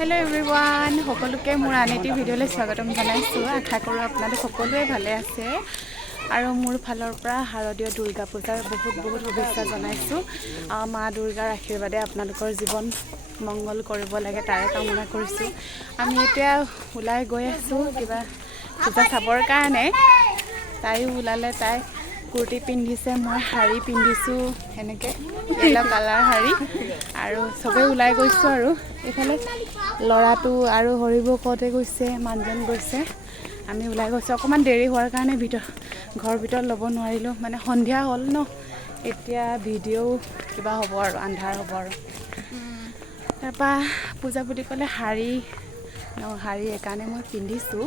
Hello' everyone, সকলোকে মোৰ আন এটি ভিডিঅ'লৈ স্বাগতম জনাইছোঁ। আশা কৰোঁ আপোনালোক সকলোৱে ভালে আছে আৰু মোৰ ফালৰ পৰা শাৰদীয় দুৰ্গা পূজাৰ বহুত শুভেচ্ছা জনাইছোঁ। মা দুৰ্গাৰ আশীৰ্বাদে আপোনালোকৰ জীৱন মংগল কৰিব লাগে তাৰে কামনা কৰিছোঁ। আমি এতিয়া ওলাই গৈ আছোঁ কিবা পূজা চাবৰ কাৰণে। তাইও ওলালে, তাই কুৰ্তি পিন্ধিছে, মই শাৰী পিন্ধিছোঁ, এনেকৈ য়েল্ল' কালাৰ শাৰী, আৰু চবেই ওলাই গৈছোঁ। আৰু এইফালে ল'ৰাটো আৰু হৰিবৌ কওঁতে গৈছে, মানুহজন গৈছে, আমি ওলাই গৈছোঁ। অকণমান দেৰি হোৱাৰ কাৰণে ঘৰৰ ভিতৰত ল'ব নোৱাৰিলোঁ, মানে সন্ধিয়া হ'ল ন, এতিয়া ভিডিঅ' কিবা হ'ব আৰু আন্ধাৰ হ'ব আৰু। তাৰপৰা পূজা বুলি ক'লে শাৰী এইকাৰণে মই পিন্ধিছোঁ।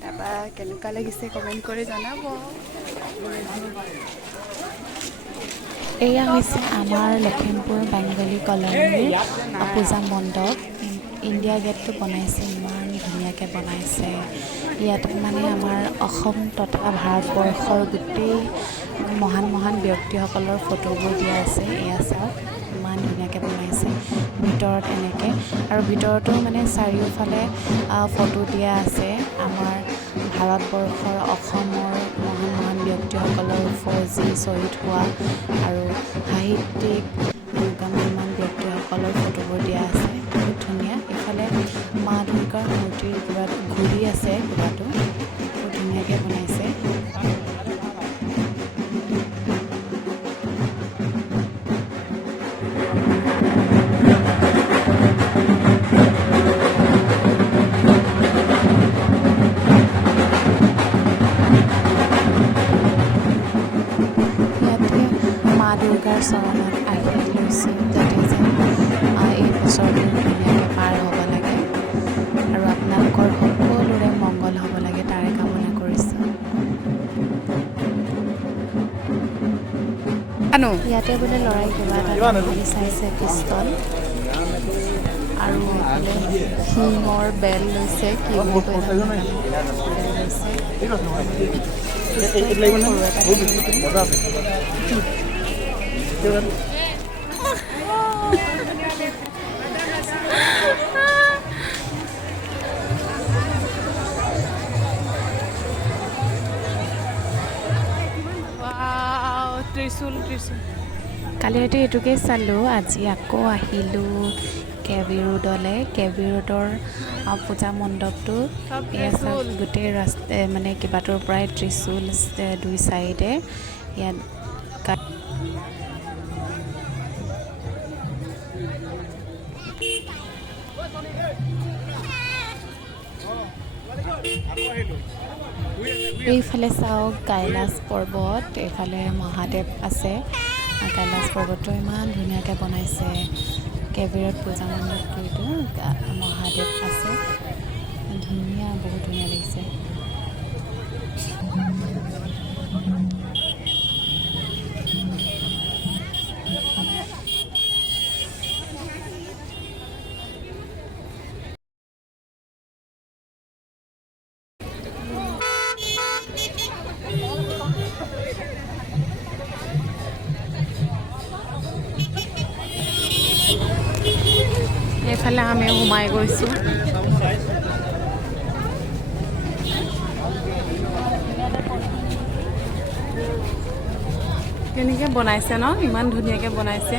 তাৰপৰা কেনেকুৱা লাগিছে কমেণ্ট কৰি জনাব। এয়া হৈছে আমাৰ লখিমপুৰ বেংগলী কলনীৰ পূজা মণ্ডপ। ইণ্ডিয়া গেটটো বনাইছে, ইমান ধুনীয়াকৈ বনাইছে। ইয়াতে মানে আমাৰ অসম তথা ভাৰতবৰ্ষৰ গোটেই মহান ব্যক্তিসকলৰ ফটোবোৰ দিয়া আছে। এয়া চাওক, ইমান ধুনীয়াকৈ বনাইছে। ভিতৰত এনেকৈ, আৰু ভিতৰতো মানে চাৰিওফালে ফটো দিয়া আছে আমাৰ ভাৰতবৰ্ষৰ, অসমৰ মহান ব্যক্তিসকলৰ ফৌজি শ্বহীদ হোৱা আৰু সাহিত্যিক এনেকুৱা মহান ব্যক্তিসকলৰ ফটোবোৰ দিয়া আছে। বহুত ধুনীয়া। এইফালে মা দুৰ্গাৰ মূৰ্তিৰ কিবা ঘূৰি আছে, কিবাটো বহুত ধুনীয়াকৈ বনাইছে। দুৰ্গাৰ চৰণত আশীৰ্বাদ লৈছোঁ, যাতে যেন এই বছৰটো ধুনীয়াকৈ পাৰ হ'ব লাগে আৰু আপোনালোকৰ সকলোৰে মংগল হ'ব লাগে তাৰে কামনা কৰিছোঁ। ইয়াতে বোলে ল'ৰাই কিবা এটা ধৰি চাইছে, পিষ্টল আৰু শিঙৰ বেল লৈছে, কি বেল ত্ৰিশূল। কালি ৰাতি এইটোকে চালোঁ, আজি আকৌ আহিলোঁ কেবি ৰোডৰ পূজা মণ্ডপটো। এয়া চাওক, গোটেই মানে কিবাটোৰ পৰাই ত্ৰিশূল দুই চাইডে। ইয়াত এইফালে চাওক কৈলাশ পৰ্বত, এইফালে মহাদেৱ আছে। কৈলাশ পৰ্বতটো ইমান ধুনীয়াকৈ বনাইছে। কেবিৰত পূজা মণ্ডপটো, এইটো মহাদেৱ আছে, ধুনীয়া, বহুত ধুনীয়া লাগিছে। এইফালে আমি সোমাই গৈছোঁ। কেনেকৈ বনাইছে ন, ইমান ধুনীয়াকৈ বনাইছে।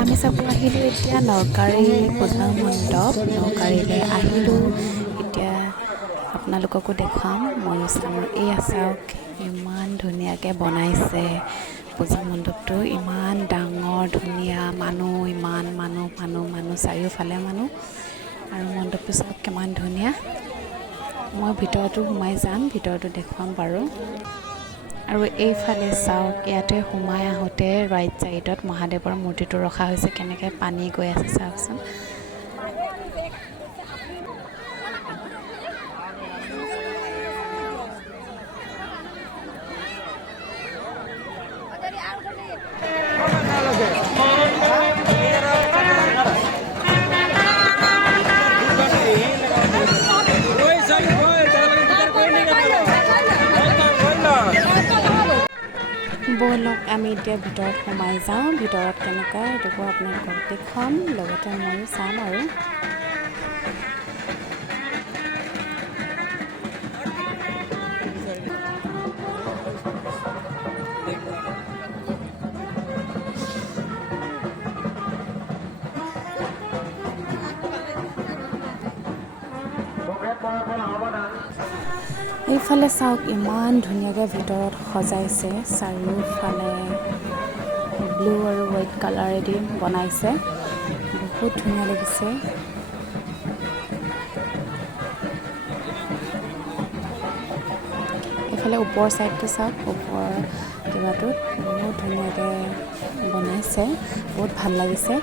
আমি চাব আহিলোঁ এতিয়া নকাৰী পূজা মণ্ডপ। নকাৰীলৈ আহিলোঁ, এতিয়া আপোনালোককো দেখুৱাম, ময়ো চাম। এয়া চাওক, ইমান ধুনীয়াকৈ বনাইছে পূজা মণ্ডপটো, ইমান ডাঙৰ ধুনীয়া, ইমান মানুহ চাৰিওফালে মানুহ, আৰু মণ্ডপটো চাওক কিমান ধুনীয়া। মই ভিতৰতো সোমাই যাম, ভিতৰতো দেখুৱাম বাৰু। আৰু এইফালে চাওক, ইয়াতে সোমাই আহোঁতে ৰাইট ছাইডত মহাদেৱৰ মূৰ্তিটো ৰখা হৈছে, কেনেকৈ পানী গৈ আছে চাওকচোন। ব'লক আমি এতিয়া ভিতৰত সোমাই যাওঁ। ভিতৰত কেনেকুৱা এইটো আপোনালোকক দেখুৱাম, লগতে ময়ো চাম আৰু। এইফালে চাওক ইমান ধুনীয়াকৈ ভিতৰত সজাইছে, চাৰিওফালে ব্লু আৰু হোৱাইট কালাৰেদি বনাইছে, বহুত ধুনীয়া লাগিছে। এইফালে ওপৰ ছাইডটো চাওক, ওপৰ কিবাটোত বহুত ধুনীয়াকৈ বনাইছে, বহুত ভাল লাগিছে।